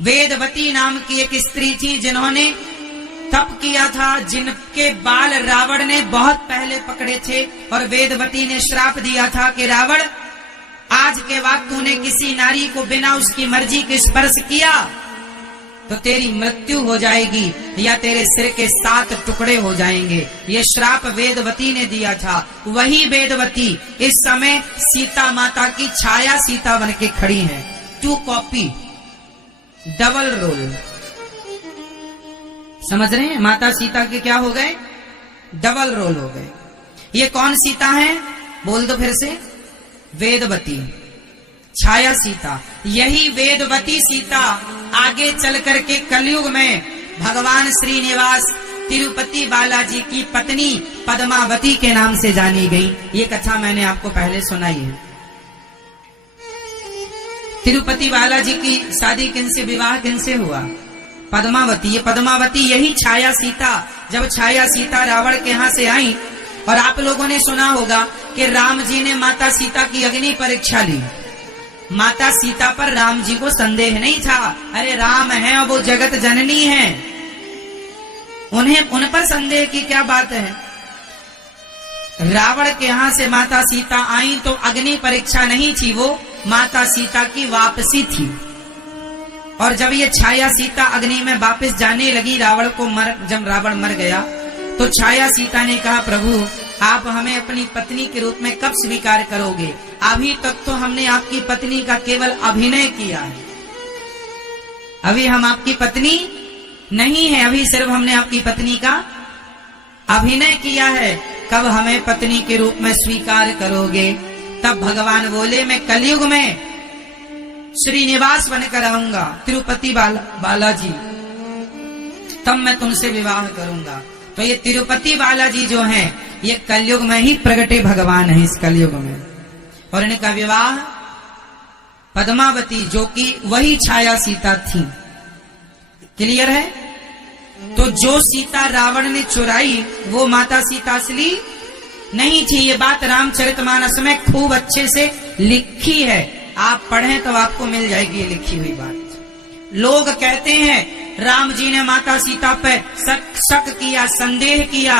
वेदवती नाम की एक स्त्री थी जिन्होंने तप किया था, जिनके बाल रावण ने बहुत पहले पकड़े थे और वेदवती ने श्राप दिया था कि रावण, आज के बाद तूने किसी नारी को बिना उसकी मर्जी के स्पर्श किया तो तेरी मृत्यु हो जाएगी या तेरे सिर के 7 टुकड़े हो जाएंगे। ये श्राप वेदवती ने दिया था। वही वेदवती इस समय सीता माता की छाया सीता बन के खड़ी है। 2 कॉपी, डबल रोल। समझ रहे हैं? माता सीता के क्या हो गए? डबल रोल हो गए। ये कौन सीता है? बोल दो फिर से। वेदवती, छाया सीता। यही वेदवती सीता आगे चल करके कलयुग में भगवान श्रीनिवास तिरुपति बालाजी की पत्नी पद्मावती के नाम से जानी गई। ये कथा मैंने आपको पहले सुनाई है। तिरुपति बालाजी की शादी किनसे, विवाह किनसे हुआ? पद्मावती। ये पद्मावती यही छाया सीता, जब छाया सीता रावण के यहाँ से आई, और आप लोगों ने सुना होगा कि राम जी ने माता सीता की अग्नि परीक्षा ली। माता सीता पर राम जी को संदेह नहीं था। अरे राम है और वो जगत जननी है, उन पर संदेह की क्या बात है। रावण के यहाँ से माता सीता आई तो अग्नि परीक्षा नहीं थी, वो माता सीता की वापसी थी। और जब ये छाया सीता अग्नि में वापस जाने लगी, जब रावण मर गया तो छाया सीता ने कहा, प्रभु आप हमें अपनी पत्नी के रूप में कब स्वीकार करोगे? अभी तक तो हमने आपकी पत्नी का केवल अभिनय किया है, अभी हम आपकी पत्नी नहीं है, अभी सिर्फ हमने आपकी पत्नी का अभिनय किया है, कब हमें पत्नी के रूप में स्वीकार करोगे? तब भगवान बोले, मैं कलयुग में श्रीनिवास बनकर आऊंगा, तिरुपति बालाजी, तब मैं तुमसे विवाह करूंगा। तो ये तिरुपति बालाजी जो हैं, ये कलयुग में ही प्रगटे भगवान है, इस कलयुग में। और इनका विवाह पद्मावती, जो कि वही छाया सीता थी। क्लियर है? तो जो सीता रावण ने चुराई वो माता सीता असली नहीं थी। ये बात रामचरितमानस में खूब अच्छे से लिखी है, आप पढ़ें तो आपको मिल जाएगी ये लिखी हुई बात। लोग कहते हैं राम जी ने माता सीता पे शक किया, संदेह किया।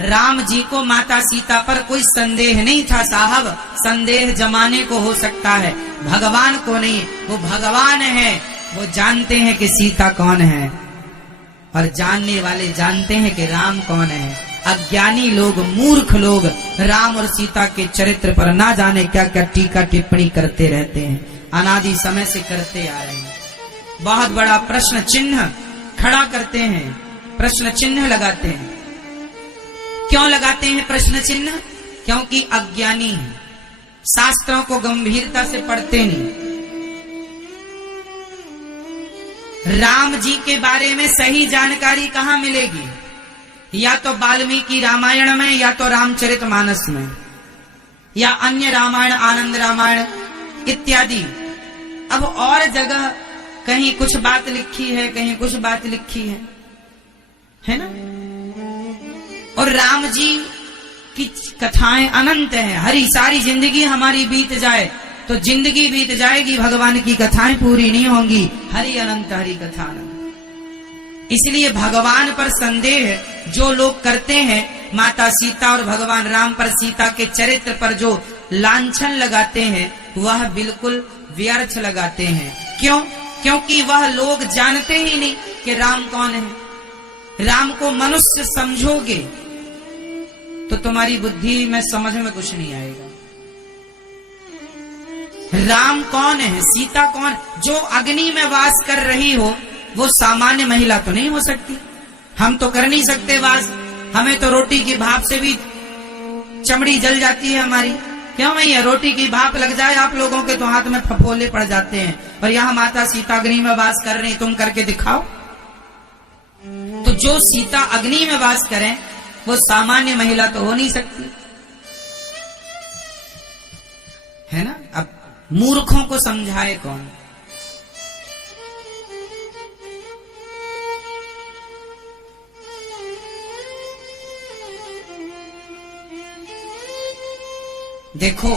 राम जी को माता सीता पर कोई संदेह नहीं था साहब, संदेह जमाने को हो सकता है, भगवान को नहीं। वो भगवान है, वो जानते हैं कि सीता कौन है, और जानने वाले जानते हैं कि राम कौन है। अज्ञानी लोग, मूर्ख लोग राम और सीता के चरित्र पर ना जाने क्या क्या टीका टिप्पणी करते रहते हैं, अनादि समय से करते आ रहे हैं। बहुत बड़ा प्रश्न चिन्ह खड़ा करते हैं, प्रश्न चिन्ह लगाते हैं। क्यों लगाते हैं प्रश्न चिन्ह? क्योंकि अज्ञानी हैं, शास्त्रों को गंभीरता से पढ़ते नहीं। राम जी के बारे में सही जानकारी कहाँ मिलेगी? या तो वाल्मीकि रामायण में, या तो रामचरितमानस में, या अन्य रामायण, आनंद रामायण इत्यादि। अब और जगह कहीं कुछ बात लिखी है, कहीं कुछ बात लिखी है ना? और राम जी की कथाएं अनंत हैं। हरी सारी जिंदगी हमारी बीत जाए तो जिंदगी बीत जाएगी, भगवान की कथाएं पूरी नहीं होंगी। हरि अनंत, हरि कथा अनंत। इसलिए भगवान पर संदेह जो लोग करते हैं, माता सीता और भगवान राम पर, सीता के चरित्र पर जो लांछन लगाते हैं, वह बिल्कुल व्यर्थ लगाते हैं। क्यों? क्योंकि वह लोग जानते ही नहीं कि राम कौन है। राम को मनुष्य समझोगे तो तुम्हारी बुद्धि में समझ में कुछ नहीं आएगा। राम कौन है, सीता कौन? जो अग्नि में वास कर रही हो वो सामान्य महिला तो नहीं हो सकती। हम तो कर नहीं सकते वास, हमें तो रोटी की भाप से भी चमड़ी जल जाती है हमारी। क्यों भैया? रोटी की भाप लग जाए आप लोगों के तो हाथ में फफोले पड़ जाते हैं। और यहाँ माता सीता अग्नि में वास कर रही, तुम करके दिखाओ। तो जो सीता अग्नि में वास करें वो सामान्य महिला तो हो नहीं सकती, है ना? अब मूर्खों को समझाए कौन? देखो,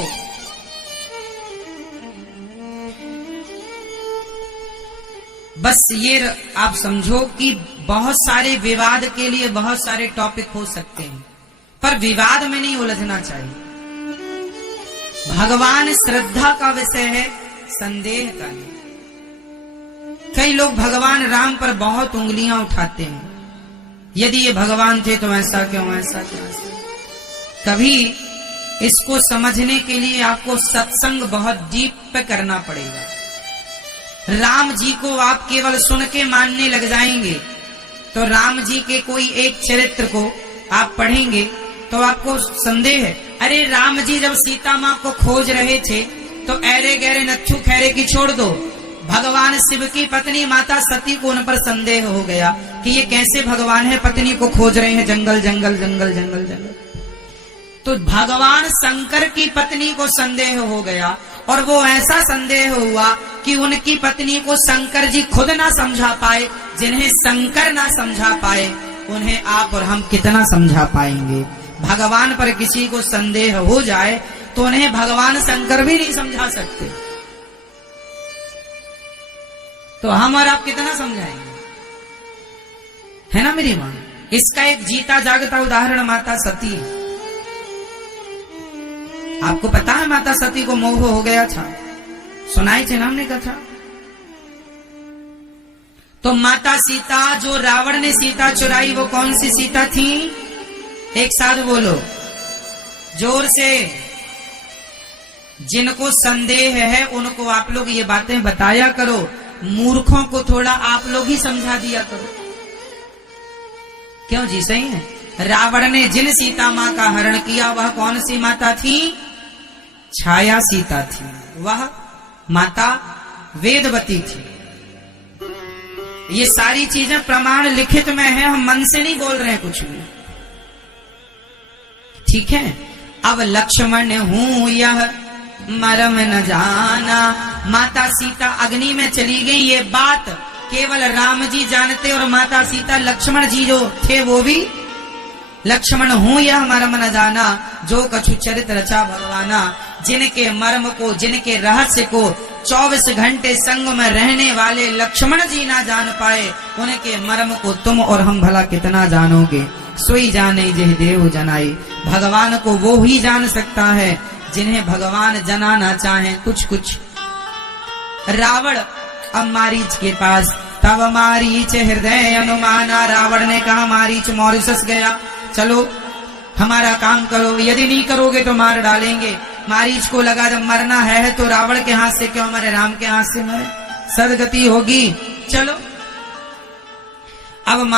बस ये आप समझो कि बहुत सारे विवाद के लिए बहुत सारे टॉपिक हो सकते हैं, पर विवाद में नहीं उलझना चाहिए। भगवान श्रद्धा का विषय है, संदेह का नहीं। कई लोग भगवान राम पर बहुत उंगलियां उठाते हैं, यदि ये भगवान थे तो ऐसा क्यों, ऐसा क्यों, ऐसा। कभी इसको समझने के लिए आपको सत्संग बहुत डीप पे करना पड़ेगा। राम जी को आप केवल सुन के मानने लग जाएंगे तो राम जी के कोई एक चरित्र को आप पढ़ेंगे तो आपको संदेह है, अरे राम जी जब सीता माँ को खोज रहे थे तो ऐरे गहरे नच्छू खैरे की छोड़ दो, भगवान शिव की पत्नी माता सती को उन पर संदेह हो गया कि ये कैसे भगवान है, पत्नी को खोज रहे हैं जंगल जंगल जंगल जंगल जंगल। तो भगवान शंकर की पत्नी को संदेह हो गया और वो ऐसा संदेह हुआ कि उनकी पत्नी को शंकर जी खुद ना समझा पाए। जिन्हें शंकर ना समझा पाए उन्हें आप और हम कितना समझा पाएंगे। भगवान पर किसी को संदेह हो जाए तो उन्हें भगवान शंकर भी नहीं समझा सकते, तो हम और आप कितना समझाएंगे, है ना मेरी मां। इसका एक जीता जागता उदाहरण माता सती है। आपको पता है माता सती को मोह हो गया था, सुनाई थे ना हमने कथा। तो माता सीता, जो रावण ने सीता चुराई, वो कौन सी सीता थी? एक साथ बोलो जोर से। जिनको संदेह है उनको आप लोग ये बातें बताया करो, मूर्खों को थोड़ा आप लोग ही समझा दिया करो। क्यों जी, सही है। रावण ने जिन सीता मां का हरण किया वह कौन सी माता थी? छाया सीता थी। वह माता वेदवती थी। ये सारी चीजें प्रमाण लिखित में है, हम मन से नहीं बोल रहे हैं कुछ भी, ठीक है। अब लक्ष्मण हूं यह मरम न जाना, माता सीता अग्नि में चली गई, ये बात केवल राम जी जानते और माता सीता, लक्ष्मण जी जो थे वो भी। लक्ष्मण हूं यह मरम न जाना, जो कछु चरित रचा भगवाना। जिनके मर्म को, जिनके रहस्य को 24 घंटे संग में रहने वाले लक्ष्मण जी ना जान पाए, उनके मर्म को तुम और हम भला कितना जानोगे। सोई जाने जिह देव जनाई, भगवान को वो ही जान सकता है जिन्हें भगवान जनाना चाहे कुछ कुछ। रावण अब मारीच के पास, तब मारीच हृदय अनुमाना। रावण ने कहा मारीच मॉरिशस गया, चलो हमारा काम करो, यदि नहीं करोगे तो मार डालेंगे। मारीच को लगा जब मरना है तो रावण के हाथ से क्यों मरे, राम के हाथ से मरे, सदगति होगी। चलो अब